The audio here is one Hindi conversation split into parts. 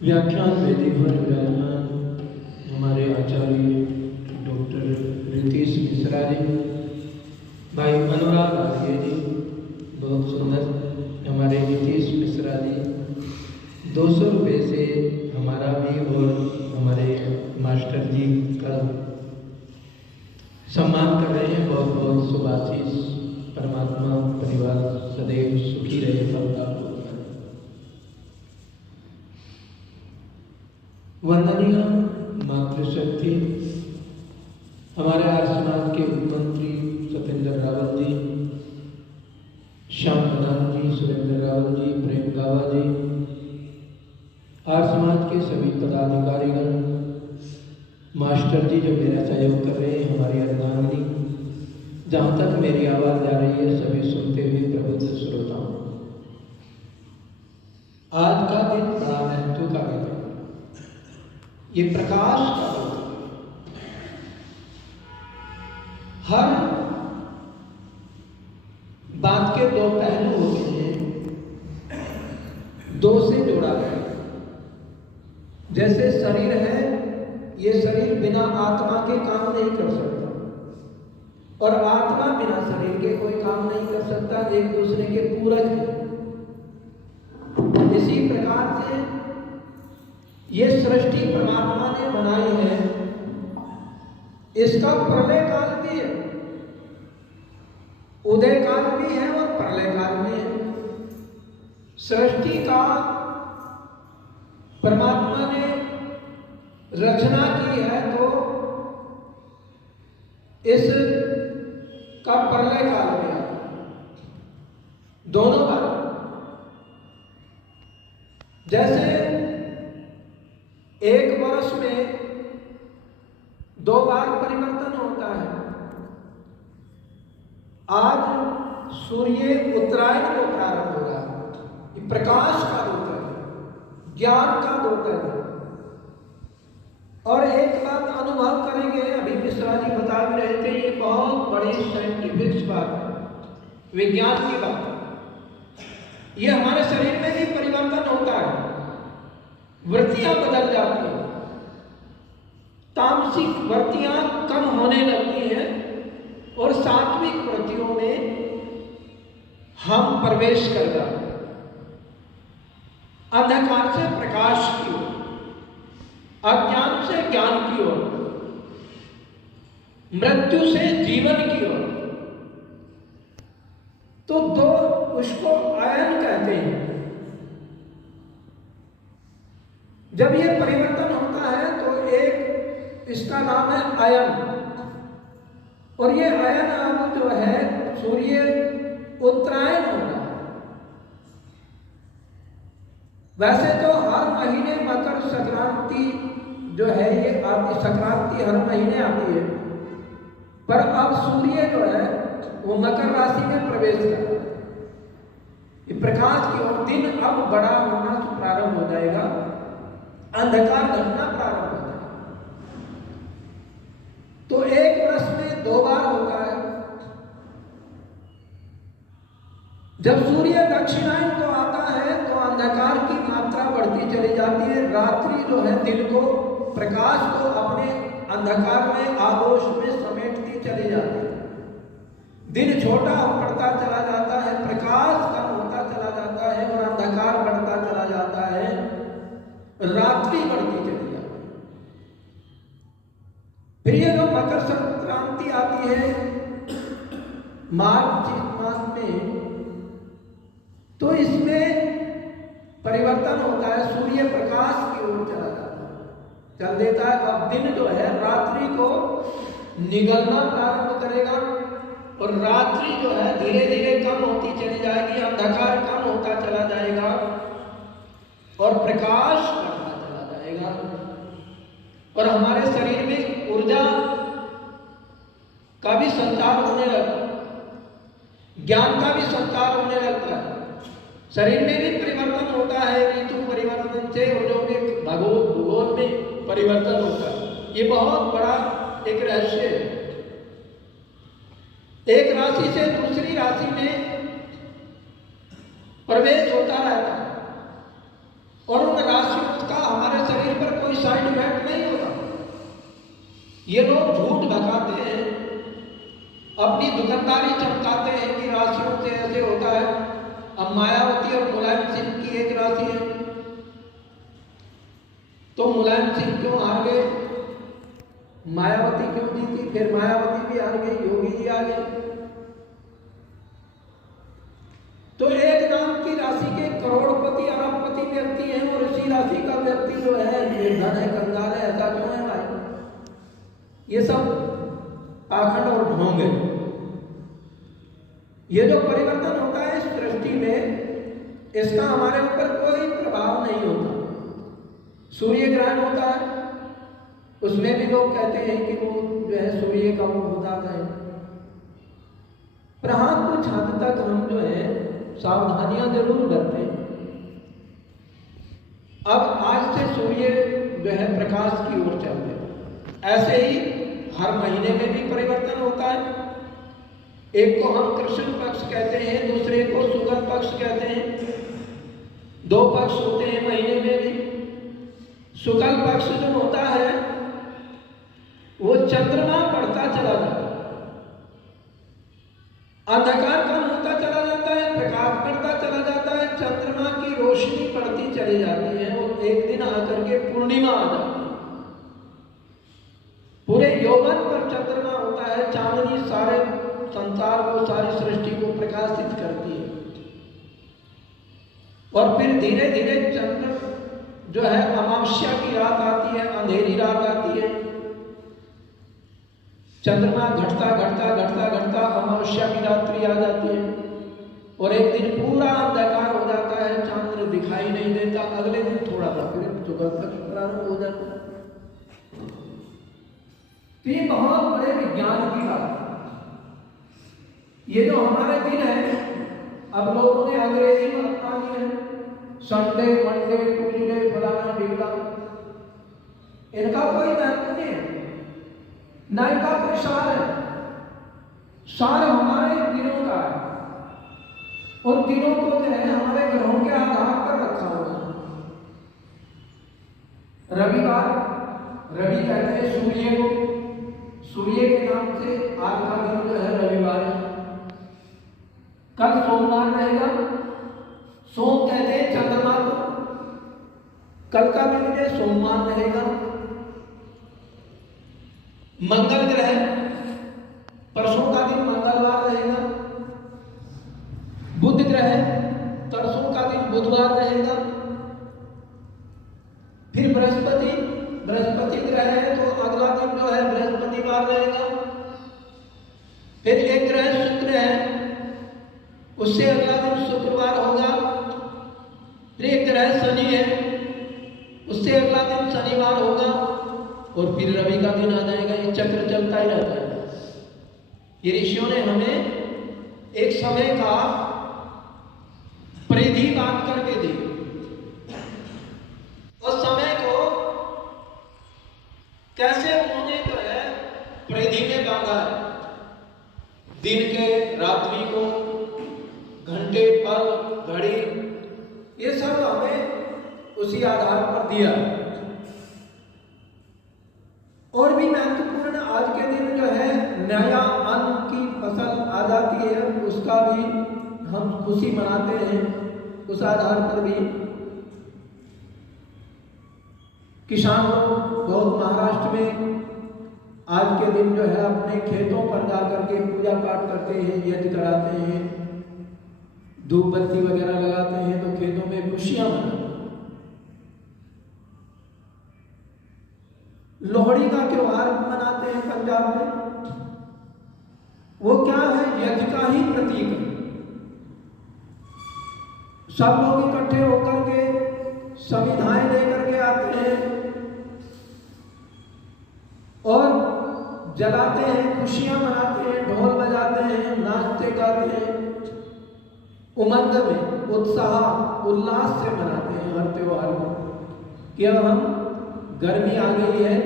व्याख्यान वेदी पर विराजमान हमारे आचार्य डॉक्टर रितेश मिश्रा जी, भाई अनुराग आर्य जी, बहुत सुंदर हमारे रितेश मिश्रा जी 200 रुपये से हमारा भी और हमारे मास्टर जी का सम्मान कर रहे हैं। बहुत बहुत शुभाशीष, परमात्मा परिवार सदैव सुखी रहे, फलता वंदनीय मातृशक्ति हमारे आर्य समाज के उपमंत्री सत्येंद्र रावत जी, श्याम प्रधान जी, सुरेंद्र रावत जी, प्रेम गावा जी, आर्य समाज के सभी पदाधिकारीगण, मास्टर जी जो मेरा सहयोग कर रहे हैं, हमारी अर्धांगिनी, जहाँ तक मेरी आवाज़ जा रही है सभी सुनते हुए प्रबुद्ध श्रोताओं, आज का दिन बड़ा महत्व का दिन है। ये प्रकाश का हर बात के दो पहलू होते हैं, दो से जोड़ा गया। जैसे शरीर है, ये शरीर बिना आत्मा के काम नहीं कर सकता और आत्मा बिना शरीर के कोई काम नहीं कर सकता, एक दूसरे के पूरक है। इसी प्रकार से ये सृष्टि परमात्मा ने बनाई है, इसका प्रलय काल भी है, उदय काल भी है और प्रलय काल भी है। सृष्टि का परमात्मा ने रचना की है तो इस का प्रलय काल में है, दोनों बात। जैसे एक वर्ष में 2 बार परिवर्तन होता है। आज सूर्य उत्तरायण को प्रारंभ हो रहा है, प्रकाश का होता है, ज्ञान का होता है। और एक बात अनुभव करेंगे, अभी मिश्रा जी बता भी रहे थे, ये बहुत बड़ी साइंटिफिक बात है, विज्ञान की बात है। ये हमारे शरीर में भी परिवर्तन होता है, वृत्तियां बदल जाती हैं, तामसिक वृत्तियां कम होने लगती हैं और सात्विक वृत्तियों में हम प्रवेश कर जाते हैं। अंधकार से प्रकाश की ओर, अज्ञान से ज्ञान की ओर, मृत्यु से जीवन की ओर। तो दो उसको आयन कहते हैं। जब ये परिवर्तन होता है तो एक इसका नाम है अयन, और ये अयन अब जो है सूर्य उत्तरायण होगा। वैसे तो हर महीने मकर संक्रांति जो है ये आती, संक्रांति हर महीने आती है, पर अब सूर्य जो है वो मकर राशि में प्रवेश कर रहा है। ये प्रकाश की ओर दिन अब बड़ा होना प्रारंभ हो जाएगा, अंधकार घटना प्रारंभ होता है। तो एक वर्ष में 2 बार होता है। जब सूर्य दक्षिणायन को आता है तो अंधकार की मात्रा बढ़ती चली जाती है, रात्रि जो है दिन को, प्रकाश को अपने अंधकार में, आगोश में समेटती चली जाती है। दिन छोटा पड़ता चला जाता है, प्रकाश कम होता चला जाता है और अंधकार बढ़ता चला जाता है, रात्रि बढ़ती चली जाती है। फिर ये जो मकर संक्रांति आती है मार्च मास में, तो इसमें परिवर्तन होता है, सूर्य प्रकाश की ओर चला जाता है, चल देता है। अब दिन जो है रात्रि को निगलना प्रारंभ करेगा और रात्रि जो है धीरे धीरे कम होती चली जाएगी, अंधकार कम होता चला जाएगा और प्रकाश बढ़ता चला जाएगा। और हमारे शरीर में ऊर्जा का भी संचार होने लगता है, ज्ञान का भी संचार होने लगता है। शरीर में भी परिवर्तन होता है, ऋतु परिवर्तन से औद्योगिक भूगोल में परिवर्तन होता है। ये बहुत बड़ा एक रहस्य है। एक राशि से दूसरी राशि में प्रवेश होता रहता है और उन राशियों का ये लोग झूठ भगाते हैं, अपनी दुकानदारी चमकाते हैं कि राशियों से ऐसे होता है। अब मायावती और मुलायम सिंह की एक राशि है, तो मुलायम सिंह क्यों हार गए, मायावती क्यों जीती, फिर मायावती भी हार गई, योगी जी आ गए। तो एक नाम की राशि के करोड़पति अरबपति व्यक्ति हैं और इसी राशि का व्यक्ति जो है निर्धन है, कंगाल है, ऐसा क्यों है भाई? ये सब पाखंड और ढोंग है। ये जो परिवर्तन होता है इस सृष्टि में, इसका हमारे ऊपर कोई प्रभाव नहीं होता। सूर्य ग्रहण होता है, उसमें भी लोग कहते हैं कि वो जो है सूर्य का वो हो जाता है, पर हाँ कुछ हद तक हम जो है सावधानियां जरूर करते हैं। अब आज से सूर्य जो है प्रकाश की ओर चलते हैं। ऐसे ही हर महीने में भी परिवर्तन होता है। एक को हम कृष्ण पक्ष कहते हैं, दूसरे को शुक्ल पक्ष कहते हैं। दो पक्ष होते हैं महीने में भी। शुक्ल पक्ष जो होता है वो चंद्रमा बढ़ता चला जाता है, अंधकार कम होता चला जाता है, प्रकाश बढ़ता चला जाता है, चंद्रमा की रोशनी बढ़ती चली जाती है और एक दिन आकर के पूर्णिमा आ जाती है। पूरे यौवन पर चंद्रमा होता है, चांदनी सारे संसार को, सारी सृष्टि को प्रकाशित करती है। और फिर धीरे धीरे चंद्र जो है अमावस्या की रात आती है, अंधेरी रात आती है। चंद्रमा घटता घटता घटता घटता अमावस्या की रात्रि आ जाती है और एक दिन पूरा अंधकार हो जाता है, चंद्र दिखाई नहीं देता। अगले दिन थोड़ा सा फिर शुक्ल पक्ष प्रारंभ हो जाता है। तो ये बहुत बड़े विज्ञान की बात है। ये जो हमारे दिन है, अब लोगों ने अंग्रेजी में अपना लिया है, संडे, मंडे, ट्यूजडे, फलाना ढीला, इनका कोई महत्व नहीं है, ना इनका कोई सार है। सार हमारे दिनों का है और दिनों को जो है हमारे ग्रहों के आधार पर रखा हुआ है। रविवार, रवि कहते हैं सूर्य को, सूर्य के नाम से आज का दिन जो है रविवार है। कल सोमवार रहेगा, सोम कहते हैं चंद्रमा को, कल का दिन जो सोमवार रहेगा। मंगल ग्रह, परसों का दिन मंगलवार रहेगा। बुध ग्रह, परसों का दिन बुधवार रहेगा। फिर बृहस्पति, बृहस्पति ग्रह है तो अगला दिन जो है बृहस्पतिवार रहेगा। फिर एक ग्रह शुक्र है, उससे अगला दिन शुक्रवार होगा। फिर एक ग्रह शनि है, उससे अगला दिन शनिवार होगा और फिर रवि का दिन आ जाएगा। ये चक्र चलता ही रहता है। ये ऋषियों ने हमें एक समय का परिधि बांध करके दी और समय को कैसे उन्होंने जो है परिधि में बांधा है। दिन के, रात्रि को, घंटे, पल, घड़ी, ये सब हमें उसी आधार पर दिया। और भी महत्वपूर्ण आज के दिन जो है नया अन्न की फसल आ जाती है, उसका भी हम खुशी मनाते हैं। उस आधार पर भी किसान लोग बहुत महाराष्ट्र में आज के दिन जो है अपने खेतों पर जाकर के पूजा पाठ करते हैं, यज्ञ कराते हैं, धूप बत्ती वगैरह लगाते हैं, तो खेतों में खुशियां मनाते हैं। लोहड़ी का त्योहार मनाते हैं पंजाब में। वो क्या है? यज्ञ का ही प्रतीक है। सब लोग इकट्ठे होकर के संविधाएं लेकर के आते हैं और जलाते हैं, खुशियां मनाते हैं, ढोल बजाते हैं, नाचते गाते हैं, उमंग में, उत्साह उल्लास से मनाते हैं हर त्योहार को। कि अब हम गर्मी आ गई है,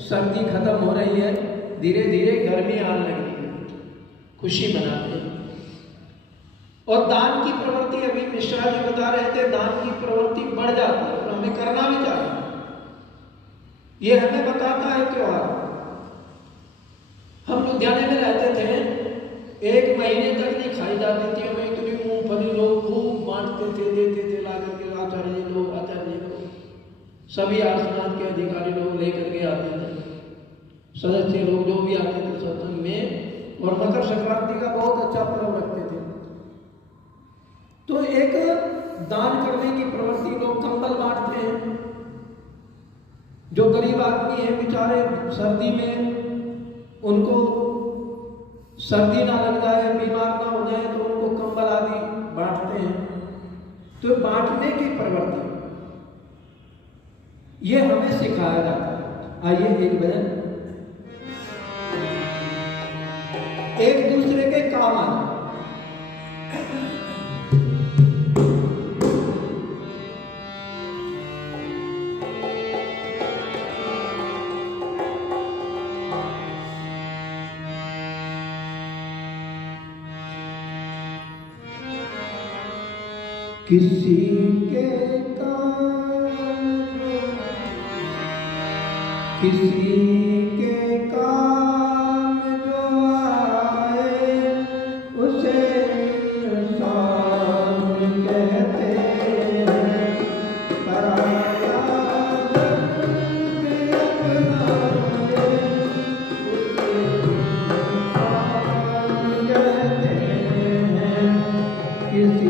सर्दी खत्म हो रही है, धीरे धीरे गर्मी आने लगी है, खुशी मनाते हैं। और दान की प्रवृत्ति, अभी मिश्रा जी बता रहे थे, दान की प्रवृत्ति बढ़ जाती है और हमें करना भी चाहिए। ये हमें बताता है त्योहार। हम लुधियाने में रहते थे, 1 महीने तक नहीं खाई जाती थी, हमें इतनी मूंगफली लोग खूब बांटते थे, देते थे ला करके, आचार्य लोग सभी आसमान के अधिकारी लोग लेकर के आते थे, सदस्य लोग जो भी आते थे सत्संग में, और मकर संक्रांति का बहुत अच्छा पर्व रखते थे। तो एक दान करने की प्रवृत्ति, लोग कंबल बांटते हैं, जो गरीब आदमी है बेचारे सर्दी में उनको सर्दी ना लग जाए, बीमार ना हो जाए, तो उनको कंबल आदि बांटते हैं। तो बांटने की प्रवृत्ति ये हमें सिखाया जाता है। आइए एक भजन, एक दूसरे के काम आना। किसी के काम, किसी के काम जो आए उसे इंसान कहते हैं। पराया दर्द अपनाए उसे इंसान कहते हैं। किसी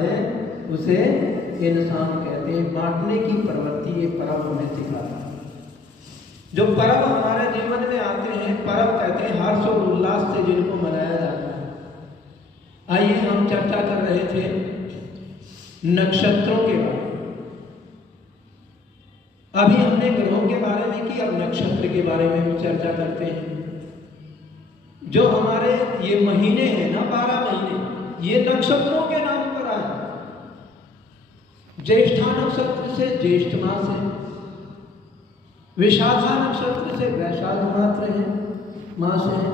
है उसे इंसान कहते हैं। बांटने की प्रवृत्ति ये पर्व हमें सिखाता है। जो पर्व हमारे जीवन में आते हैं, पर्व कहते हैं हर्ष और उल्लास से जिनको मनाया जाता है। आइए हम चर्चा कर रहे थे नक्षत्रों के बारे में। अभी हमने ग्रहों के बारे में की, अब नक्षत्र के बारे में भी चर्चा करते हैं। जो हमारे ये महीने हैं ना, 12 महीने, ये नक्षत्रों के नाम पर आए। ज्येष्ठा नक्षत्र से ज्येष्ठ मास है, विशाखा नक्षत्र से वैशाख मास है,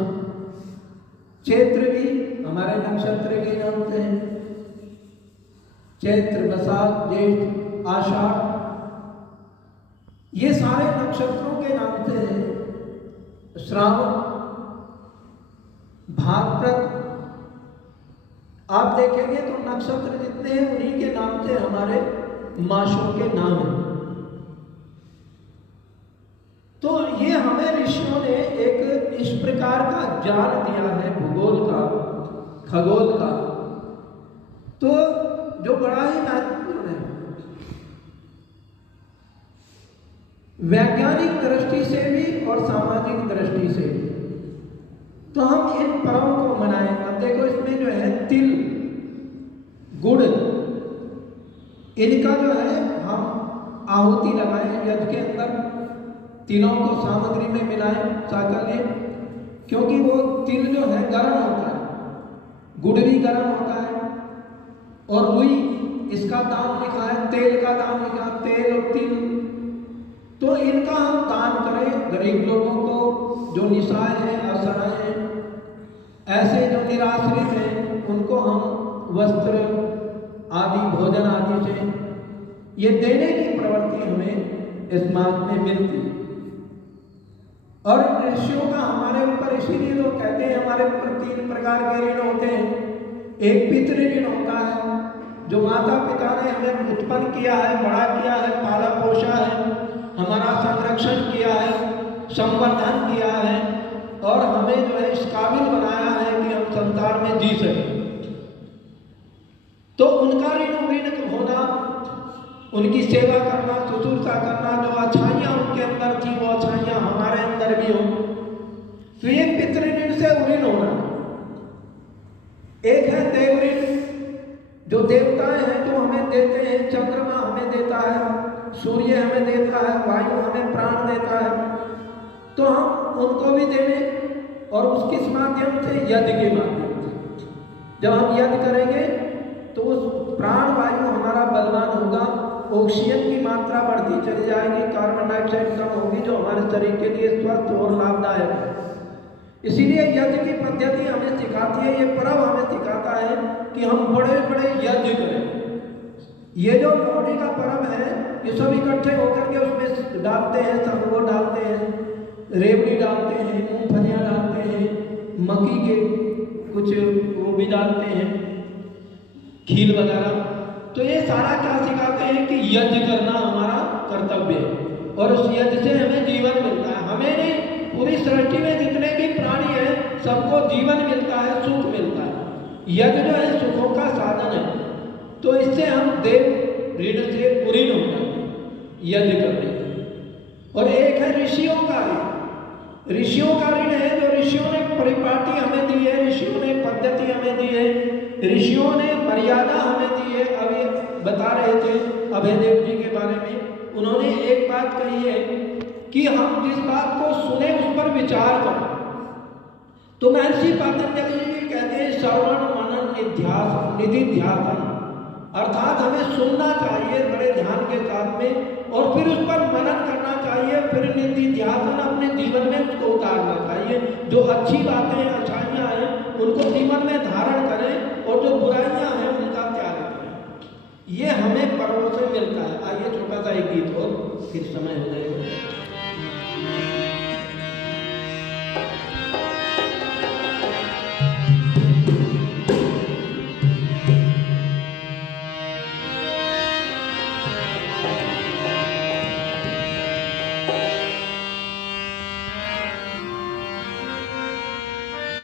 चैत्र भी हमारे नक्षत्र के नाम से है, चैत्र, वैशाख, ज्येष्ठ, आषाढ़, ये सारे नक्षत्रों के नाम से है। श्रावण, भाद्रपद, आप देखेंगे तो नक्षत्र जितने हैं उन्हीं के नाम से हमारे मासों के नाम हैं। तो ये हमें ऋषियों ने एक इस प्रकार का ज्ञान दिया है भूगोल का, खगोल का, तो जो बड़ा ही महत्वपूर्ण है। वैज्ञानिक दृष्टि से भी और सामाजिक दृष्टि से भी। तो हम इन पर्वों को मनाएं। अब देखो इसमें जो है तिल, गुड़, इनका जो है हम आहुति लगाएं यज्ञ के अंदर, तीनों को सामग्री में मिलाएं साकल्य, क्योंकि वो तिल जो है गर्म होता है, गुड़ भी गर्म होता है, और रुई इसका दाम लिखा है, तेल का दाम लिखा है, तेल और तिल। तो इनका हम दान करें गरीब लोगों को, जो निस्सहाय हैं, असहाय हैं, ऐसे जो निराश्रित हैं, उनको हम वस्त्र आदि, भोजन आदि से ये देने की प्रवृत्ति हमें इस मास में मिलती है। और ऋषियों का हमारे ऊपर इसीलिए लोग कहते हैं हमारे ऊपर 3 प्रकार के ऋण होते हैं। एक पितृ ऋण होता है, जो माता पिता ने हमें उत्पन्न किया है, बड़ा किया है, पाला पोषा है, हमारा संरक्षण किया है, संवर्धन किया है, और हमें जो है इस काबिल बनाया है कि हम संसार में जी सकें। तो उनका ऋण होना, उनकी सेवा करना, शुश्रूषा करना, जो अच्छाइयाँ उनके अंदर थी वो अच्छाइयाँ हमारे अंदर भी हो, तो ये पितृ ऋण से ऋण होना। एक है देव ऋण, जो देवताएं हैं जो हमें देते हैं, चंद्रमा हमें देता है, सूर्य हमें देता है, वायु हमें प्राण देता है, तो हम उनको भी देवें। और उसके माध्यम से यज्ञ के माध्यम से जब हम यज्ञ करेंगे तो उस प्राण वायु हमारा बलवान होगा, ऑक्सीजन की मात्रा बढ़ती चली जाएगी, कार्बन डाइऑक्साइड कम होगी, जो हमारे शरीर के लिए स्वस्थ और लाभदायक है। इसीलिए यज्ञ की पद्धति हमें सिखाती है, ये पर्व हमें सिखाता है कि हम बड़े बड़े यज्ञ करें। ये जो लोहड़ी का पर्व है, ये सब इकट्ठे होकर के उसमें डालते हैं, सब वो डालते हैं, रेवड़ी डालते हैं, मूंगफलियाँ डालते हैं, मक्की के कुछ वो भी डालते हैं, खील वगैरह। तो ये सारा क्या सिखाते हैं कि यज्ञ करना हमारा कर्तव्य है, और उस यज्ञ से हमें जीवन मिलता है। हमें नहीं, पूरी सृष्टि में जितने भी प्राणी हैं सबको जीवन मिलता है, सुख मिलता है। यज्ञ जो है सुखों का साधन है। तो इससे हम देव ऋण से ऋण होना यज्ञ करने। और एक है ऋषियों का ऋण। ऋषियों का ऋण है जो ऋषियों ने परिपाटी हमें दी है, ऋषियों ने पद्धति हमें दी है, ऋषियों ने मर्यादा हमें दी है। अभी बता रहे थे अभयदेव जी के बारे में, उन्होंने एक बात कही है कि हम जिस बात को सुने उस पर विचार करें। तो महर्षि पतंजलि जी कहते हैं श्रवण मनन निधिध्यासन, अर्थात हमें सुनना चाहिए बड़े ध्यान के साथ में, और फिर उस पर मनन करना चाहिए, फिर निधिध्यासन अपने जीवन में उसको उतारना चाहिए। जो अच्छी बातें हैं, अच्छाइयाँ हैं, उनको जीवन में धारण करें, और जो बुराइयाँ हैं उनका त्याग करें। ये हमें पर्वों से मिलता है। आइए छोटा सा एक गीत और फिर समय हो जाएगा।